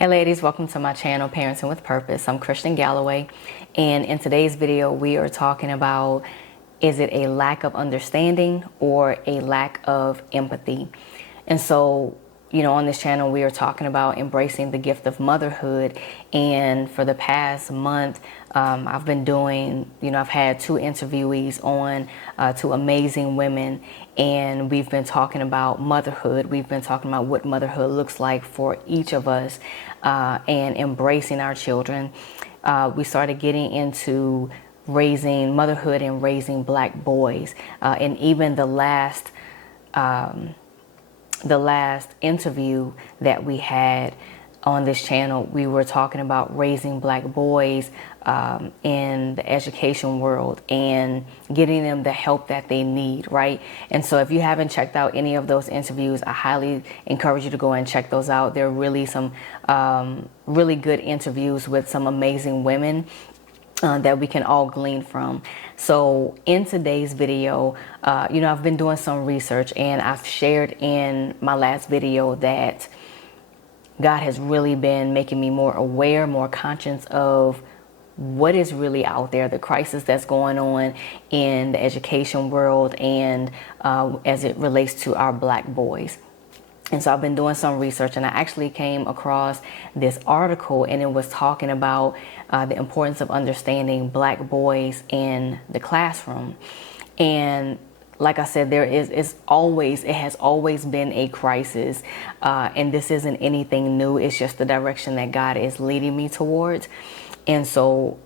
Hey ladies, welcome to my channel, Parenting with Purpose. I'm Christian Galloway, and in today's video we are talking about, is it a lack of understanding or a lack of empathy? And so, on this channel we are talking about embracing the gift of motherhood, and for the past month I've been doing, I've had two interviewees on, two amazing women, and we've been talking about motherhood. We've been talking about what motherhood looks like for each of us, and embracing our children. We started getting into raising motherhood and raising black boys, and even the last interview that we had on this channel, we were talking about raising black boys in the education world and getting them the help that they need, right? And so if you haven't checked out any of those interviews, I highly encourage you to go and check those out. They're really some really good interviews with some amazing women that we can all glean from. So in today's video, I've been doing some research, and I've shared in my last video that God has really been making me more aware, more conscious of what is really out there, the crisis that's going on in the education world, and as it relates to our black boys. And so I've been doing some research, and I actually came across this article, and it was talking about the importance of understanding black boys in the classroom. And like I said, it has always been a crisis, and this isn't anything new. It's just the direction that God is leading me towards. And so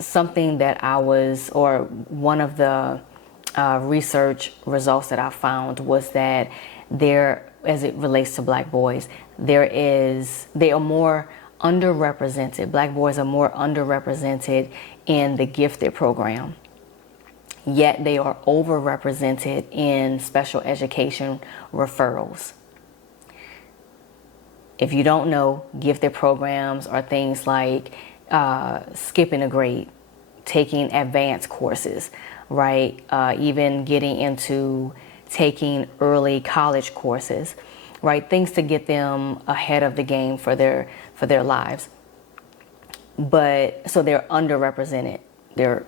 something that one of the research results that I found was that as it relates to black boys, they are more underrepresented. Black boys are more underrepresented in the gifted program, yet they are overrepresented in special education referrals. If you don't know, gifted programs are things like skipping a grade, taking advanced courses, right? Even getting into taking early college courses, right? Things to get them ahead of the game for their lives. But so they're underrepresented. Let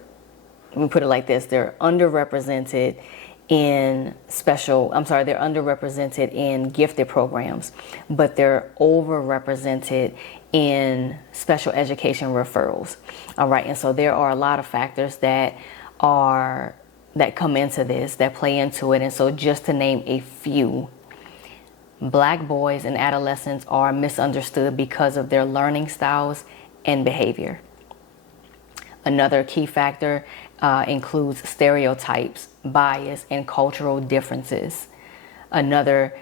me put it like this: they're underrepresented in they're underrepresented in gifted programs, but they're overrepresented in special education referrals. All right, and so there are a lot of factors that come into this, that play into it. And so just to name a few, black boys and adolescents are misunderstood because of their learning styles and behavior. Another key factor includes stereotypes, bias, and cultural differences. Another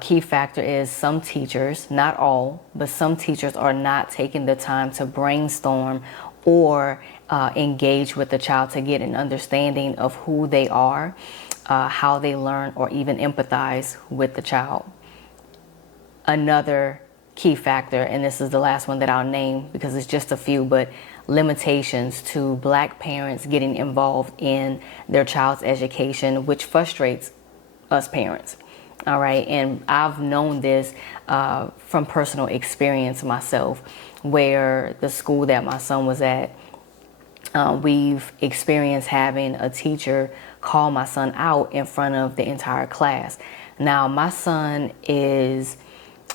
key factor is some teachers, not all, but some teachers are not taking the time to brainstorm or engage with the child to get an understanding of who they are, how they learn, or even empathize with the child. Another key factor, and this is the last one that I'll name because it's just a few, but limitations to black parents getting involved in their child's education, which frustrates us parents. All right, and I've known this from personal experience myself, where the school that my son was at, we've experienced having a teacher call my son out in front of the entire class. Now, my son is,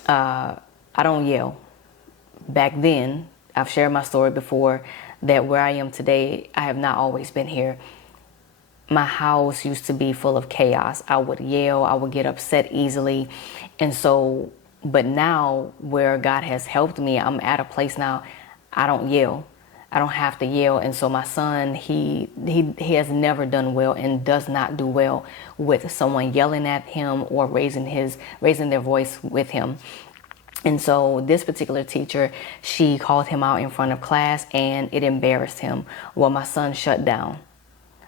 I don't yell. Back then, I've shared my story before, that where I am today, I have not always been here. My house used to be full of chaos. I would yell, I would get upset easily. And so, but now where God has helped me, I'm at a place now, I don't yell. I don't have to yell. And so my son, he has never done well and does not do well with someone yelling at him or raising their voice with him. And so this particular teacher, she called him out in front of class, and it embarrassed him. Well, my son shut down.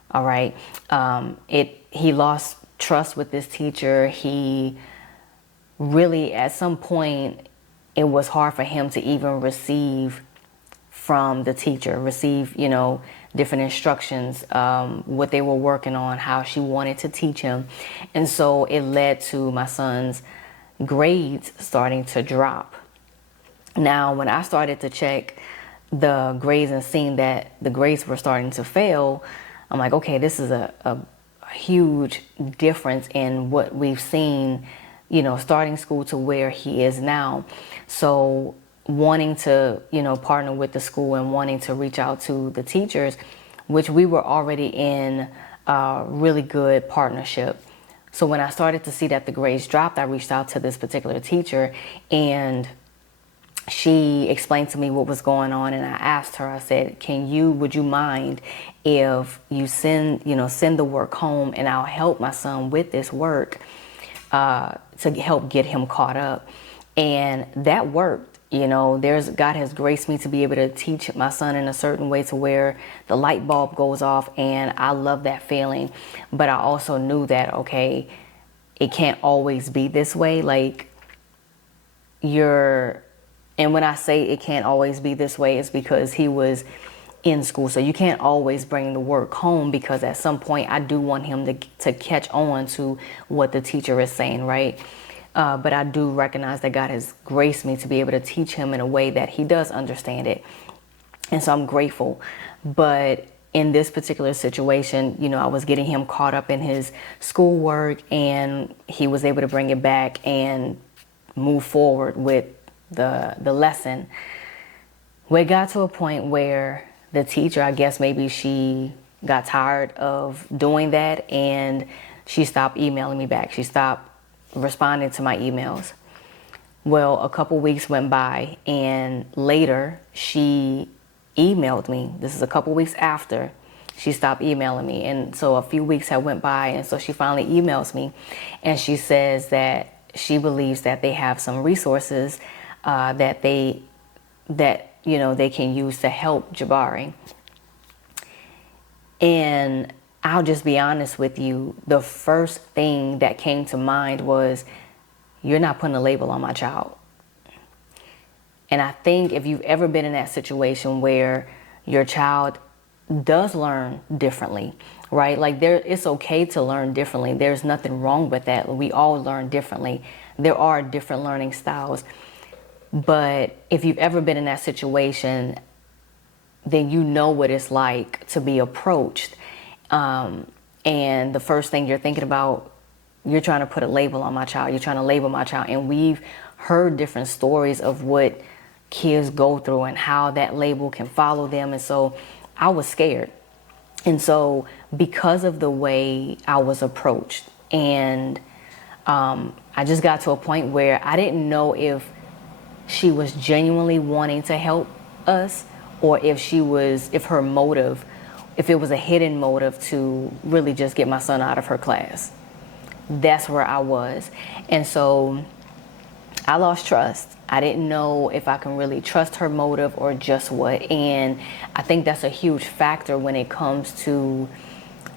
All right. He lost trust with this teacher. He really, at some point, it was hard for him to even receive from the teacher, different instructions, what they were working on, how she wanted to teach him. And so it led to my son's grades starting to drop. Now, when I started to check the grades and seeing that the grades were starting to fail, I'm like, okay, this is a huge difference in what we've seen, starting school to where he is now. So wanting to, partner with the school and wanting to reach out to the teachers, which we were already in a really good partnership. So when I started to see that the grades dropped, I reached out to this particular teacher, and she explained to me what was going on, and I asked her, I said, would you mind if you send the work home, and I'll help my son with this work to help get him caught up. And that worked. God has graced me to be able to teach my son in a certain way to where the light bulb goes off, and I love that feeling. But I also knew that, okay, it can't always be this way. And when I say it can't always be this way, it's because he was in school. So you can't always bring the work home, because at some point I do want him to catch on to what the teacher is saying, right? But I do recognize that God has graced me to be able to teach him in a way that he does understand it. And so I'm grateful. But in this particular situation, I was getting him caught up in his schoolwork, and he was able to bring it back and move forward with the lesson. We got to a point where the teacher, I guess maybe she got tired of doing that, and she stopped emailing me back. She stopped responding to my emails. Well, a couple weeks went by, and later she emailed me. This is a couple weeks after she stopped emailing me. And so a few weeks had went by, and so she finally emails me, and she says that she believes that they have some resources that they can use to help Jabari. And I'll just be honest with you, the first thing that came to mind was, you're not putting a label on my child. And I think if you've ever been in that situation where your child does learn differently, right? It's okay to learn differently. There's nothing wrong with that. We all learn differently. There are different learning styles. But if you've ever been in that situation, then you know what it's like to be approached. And the first thing you're thinking about, you're trying to put a label on my child. You're trying to label my child. And we've heard different stories of what kids go through and how that label can follow them. And so I was scared. And so because of the way I was approached, and I just got to a point where I didn't know if she was genuinely wanting to help us, or if her motive, if it was a hidden motive to really just get my son out of her class. That's where I was. And so I lost trust. I didn't know if I can really trust her motive or just what. And I think that's a huge factor when it comes to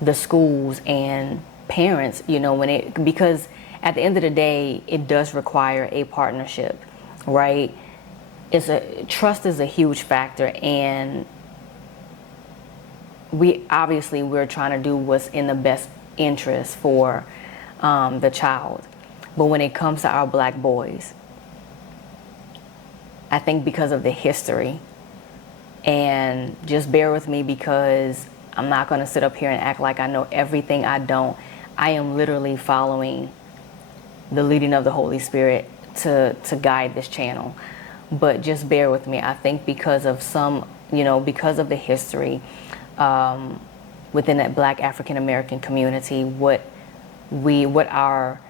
the schools and parents, because at the end of the day, it does require a partnership, right? Trust is a huge factor, and we're trying to do what's in the best interest for the child. But when it comes to our black boys, I think because of the history, and just bear with me because I'm not going to sit up here and act like I know everything. I don't. I am literally following the leading of the Holy Spirit to guide this channel. But just bear with me. I think because of because of the history within that Black African American community, what our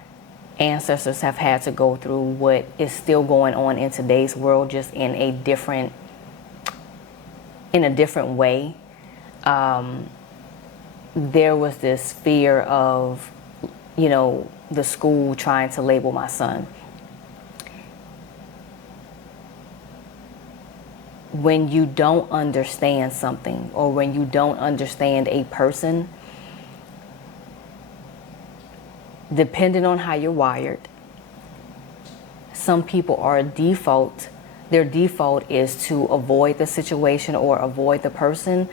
ancestors have had to go through, what is still going on in today's world, just in a different way. There was this fear of, the school trying to label my son. When you don't understand something, or when you don't understand a person, depending on how you're wired, some people their default is to avoid the situation or avoid the person,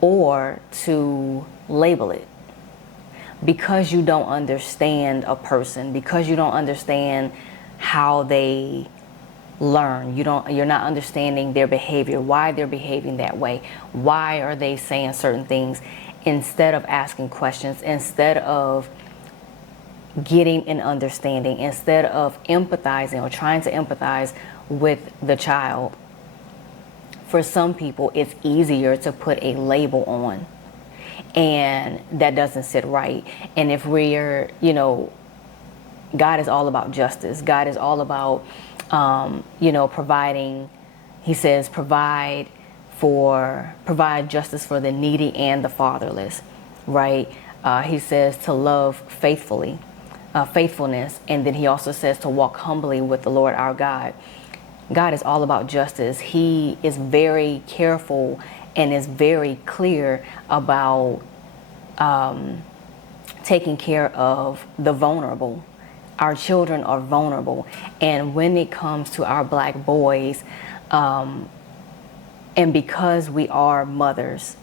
or to label it. Because you don't understand a person, because you don't understand how they learn. You're not understanding their behavior, why they're behaving that way, why are they saying certain things, instead of asking questions, instead of getting an understanding, instead of empathizing or trying to empathize with the child. For some people, it's easier to put a label on, and that doesn't sit right. And if we're, God is all about justice. God is all about, providing. He says, provide justice for the needy and the fatherless, right? He says to love faithfulness, and then he also says to walk humbly with the Lord our God. God is all about justice. He is very careful and is very clear about taking care of the vulnerable. Our children are vulnerable. And when it comes to our black boys, and because we are mothers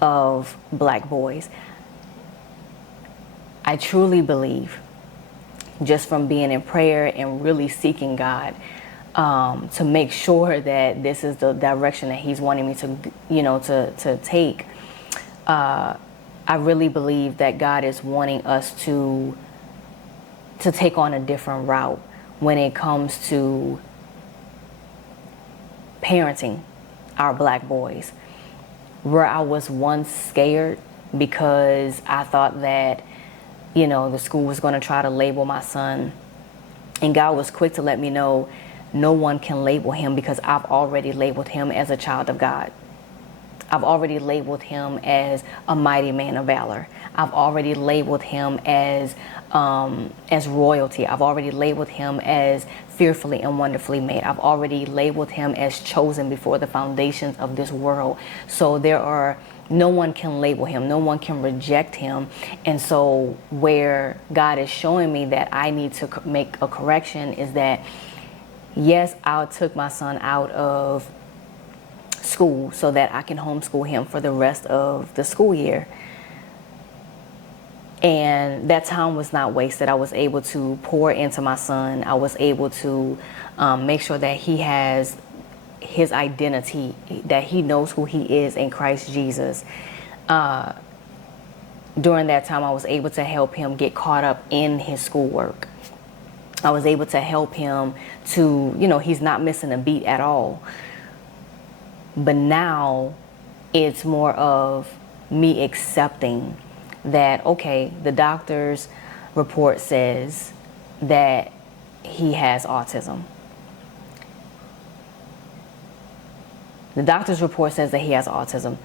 of black boys, I truly believe, just from being in prayer and really seeking God, to make sure that this is the direction that He's wanting me to take. I really believe that God is wanting us to take on a different route when it comes to parenting our black boys. Where I was once scared because I thought that, the school was going to try to label my son, and God was quick to let me know, no one can label him, because I've already labeled him as a child of God. I've already labeled him as a mighty man of valor. I've already labeled him as royalty. I've already labeled him as fearfully and wonderfully made. I've already labeled him as chosen before the foundations of this world. So no one can label him. No one can reject him. And so where God is showing me that I need to make a correction is that, yes, I took my son out of school so that I can homeschool him for the rest of the school year. And that time was not wasted. I was able to pour into my son. I was able to make sure that he has his identity, that he knows who he is in Christ Jesus. During that time, I was able to help him get caught up in his schoolwork. I was able to help him to, he's not missing a beat at all. But now it's more of me accepting that, okay, the doctor's report says that he has autism. The doctor's report says that he has autism.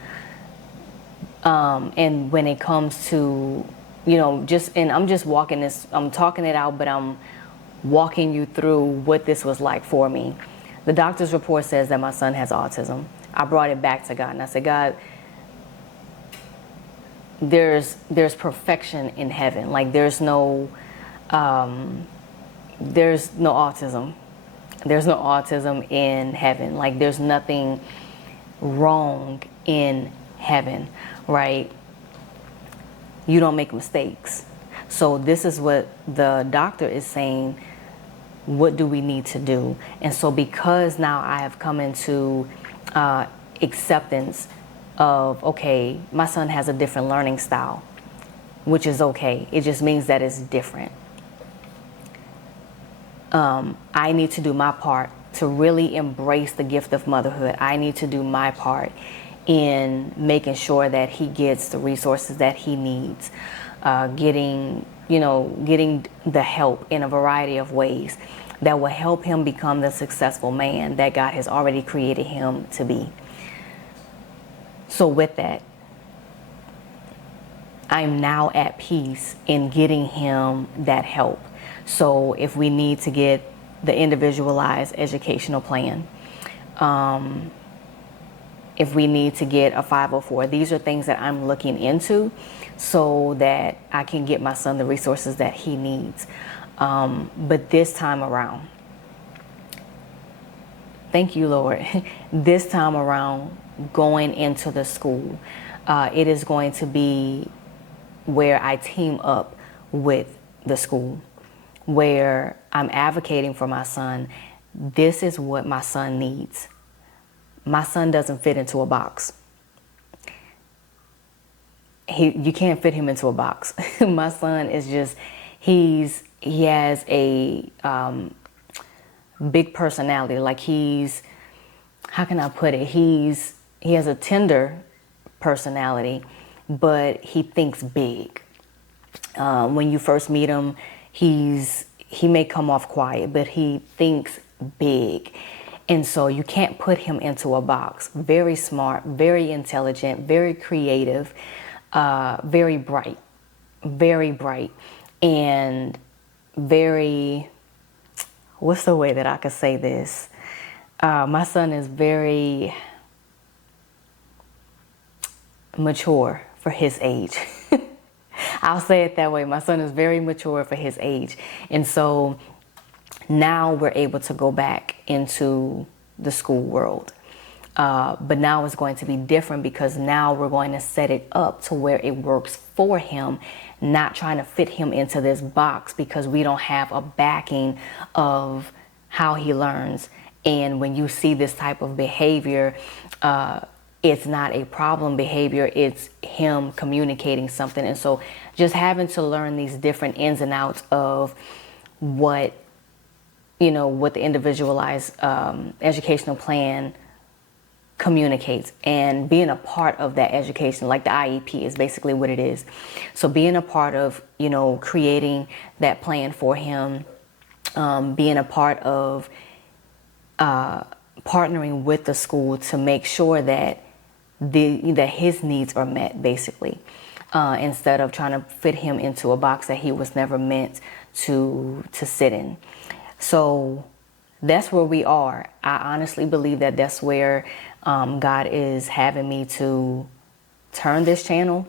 And when it comes to, and I'm just I'm talking it out, but I'm walking you through what this was like for me. The doctor's report says that my son has autism. I brought it back to God, and I said, God, there's perfection in heaven. Like there's no autism. There's no autism in heaven. Like there's nothing wrong in heaven, right? You don't make mistakes. So this is what the doctor is saying. What do we need to do? And so because now I have come into acceptance of, okay, my son has a different learning style, which is okay. It just means that it's different. I need to do my part to really embrace the gift of motherhood. I need to do my part in making sure that he gets the resources that he needs, getting the help in a variety of ways that will help him become the successful man that God has already created him to be. So with that, I'm now at peace in getting him that help. So if we need to get the individualized educational plan, if we need to get a 504, these are things that I'm looking into so that I can get my son the resources that he needs. But this time around, thank you, Lord, this time around, going into the school, it is going to be where I team up with the school, where I'm advocating for my son, this is what my son needs. My son doesn't fit into a box. You can't fit him into a box. My son is just, he has a big personality. Like how can I put it? He has a tender personality, but he thinks big. When you first meet him, he may come off quiet, but he thinks big. And so you can't put him into a box. Very smart, very intelligent, very creative, very bright, and very, what's the way that I could say this? My son is very mature for his age. I'll say it that way. My son is very mature for his age. And so now we're able to go back into the school world. But now it's going to be different because now we're going to set it up to where it works for him, not trying to fit him into this box because we don't have a backing of how he learns. And when you see this type of behavior, it's not a problem behavior, it's him communicating something. And so just having to learn these different ins and outs of what the individualized educational plan communicates, and being a part of that education, like the IEP is basically what it is. So being a part of, creating that plan for him, being a part of partnering with the school to make sure that that his needs are met, basically, instead of trying to fit him into a box that he was never meant to sit in. So that's where we are. I honestly believe that that's where God is having me to turn this channel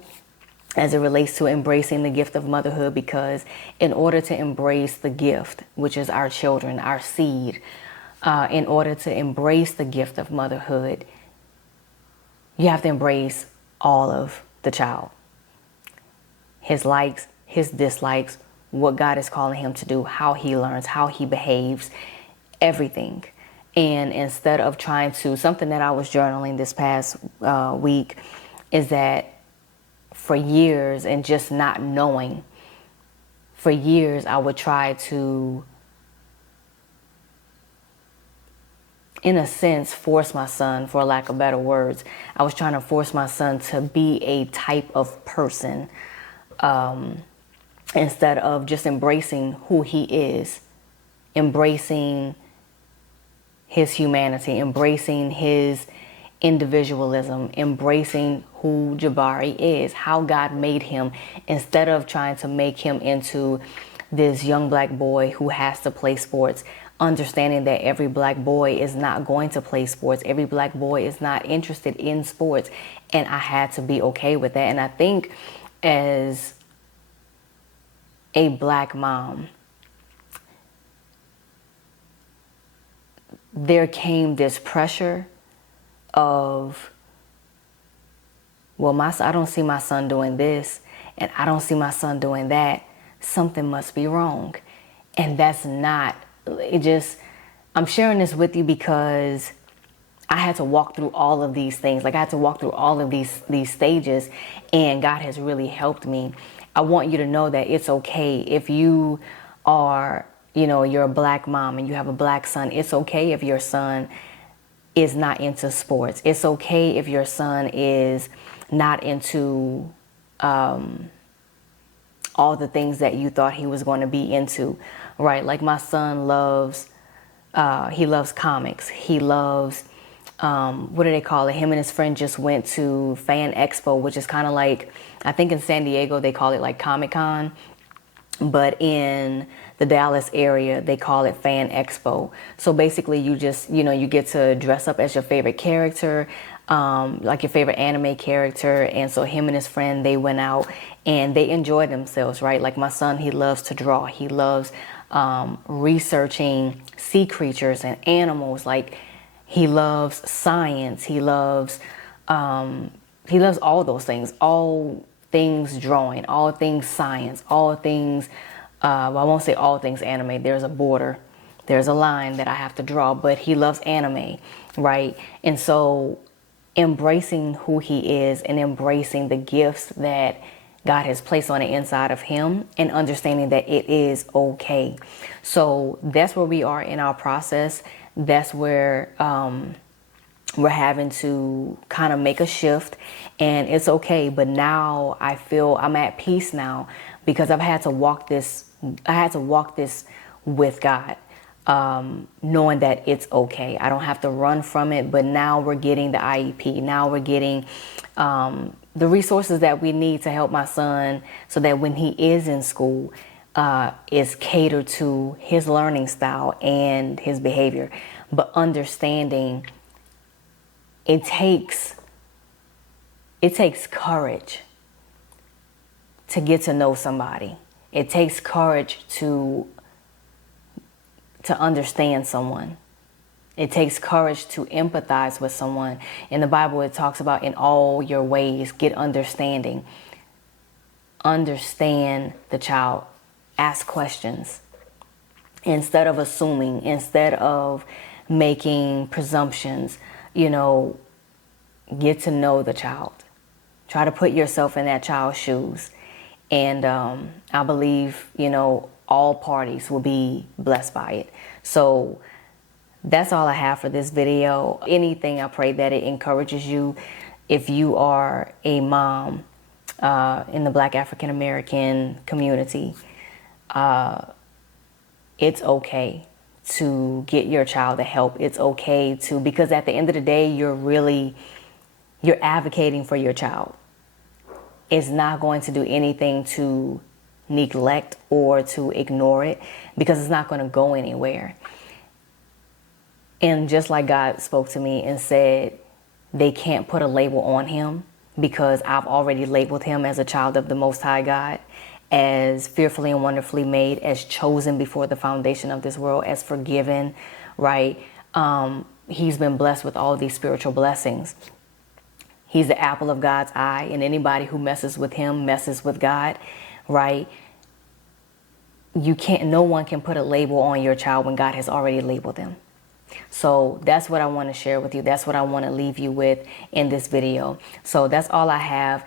as it relates to embracing the gift of motherhood, because in order to embrace the gift, which is our children, our seed, in order to embrace the gift of motherhood, you have to embrace all of the child. His likes, his dislikes, what God is calling him to do, how he learns, how he behaves, everything. And instead of trying to, something that I was journaling this past week is that for years, and just not knowing, for years I would try to, in a sense, force my son, for lack of better words. I was trying to force my son to be a type of person, instead of just embracing who he is, embracing his humanity, embracing his individualism, embracing who Jabari is, how God made him, instead of trying to make him into this young black boy who has to play sports, understanding that every black boy is not going to play sports. Every black boy is not interested in sports. And I had to be okay with that. And I think as a black mom, there came this pressure of, well, I don't see my son doing this, and I don't see my son doing that. Something must be wrong. And that's not, I'm sharing this with you because I had to walk through all of these things. Like, I had to walk through all of these stages, and God has really helped me. I want you to know that it's okay if you are, you're a black mom and you have a black son. It's okay if your son is not into sports. It's okay if your son is not into all the things that you thought he was going to be into, right? Like, my son loves, he loves comics. He loves, what do they call it? Him and his friend just went to Fan Expo, which is kind of like, I think in San Diego, they call it like Comic-Con. But in the Dallas area, they call it Fan Expo. So basically, you just, you get to dress up as your favorite character, like your favorite anime character. And so him and his friend, they went out and they enjoyed themselves, right? Like, my son, he loves to draw. He loves researching sea creatures and animals. Like, he loves science. He loves all those things, all things drawing, all things science, all things, well, I won't say all things anime. There's a border There's a line that I have to draw, but he loves anime, right? And so embracing who he is and embracing the gifts that God has placed on the inside of him and understanding that it is okay. So that's where we are in our process. That's where we're having to kind of make a shift, and it's okay. But now I feel I'm at peace now because I've had to walk this. I had to walk this with God, knowing that it's okay. I don't have to run from it. But now we're getting the IEP. Now we're getting the resources that we need to help my son, so that when he is in school, is catered to his learning style and his behavior. But understanding it takes courage to get to know somebody. It takes courage to understand someone. It takes courage to empathize with someone. In the Bible, it talks about in all your ways, get understanding. Understand the child. Ask questions. Instead of assuming, instead of making presumptions, get to know the child. Try to put yourself in that child's shoes. And I believe, all parties will be blessed by it. So that's all I have for this video. Anything, I pray that it encourages you. If you are a mom in the Black African American community, it's okay to get your child the help. It's okay to, because at the end of the day, you're advocating for your child. It's not going to do anything to neglect or to ignore it, because it's not going to go anywhere. And just like God spoke to me and said, they can't put a label on him, because I've already labeled him as a child of the Most High God, as fearfully and wonderfully made, as chosen before the foundation of this world, as forgiven, right? He's been blessed with all these spiritual blessings. He's the apple of God's eye, and anybody who messes with him messes with God, right? No one can put a label on your child when God has already labeled them. So that's what I want to share with you. That's what I want to leave you with in this video. So that's all I have.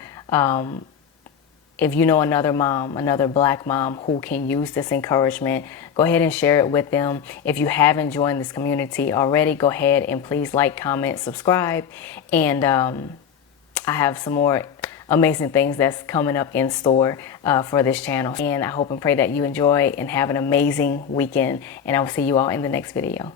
If you know another mom, another Black mom who can use this encouragement, go ahead and share it with them. If you haven't joined this community already, go ahead and please like, comment, subscribe. And I have some more amazing things that's coming up in store for this channel. And I hope and pray that you enjoy and have an amazing weekend. And I will see you all in the next video.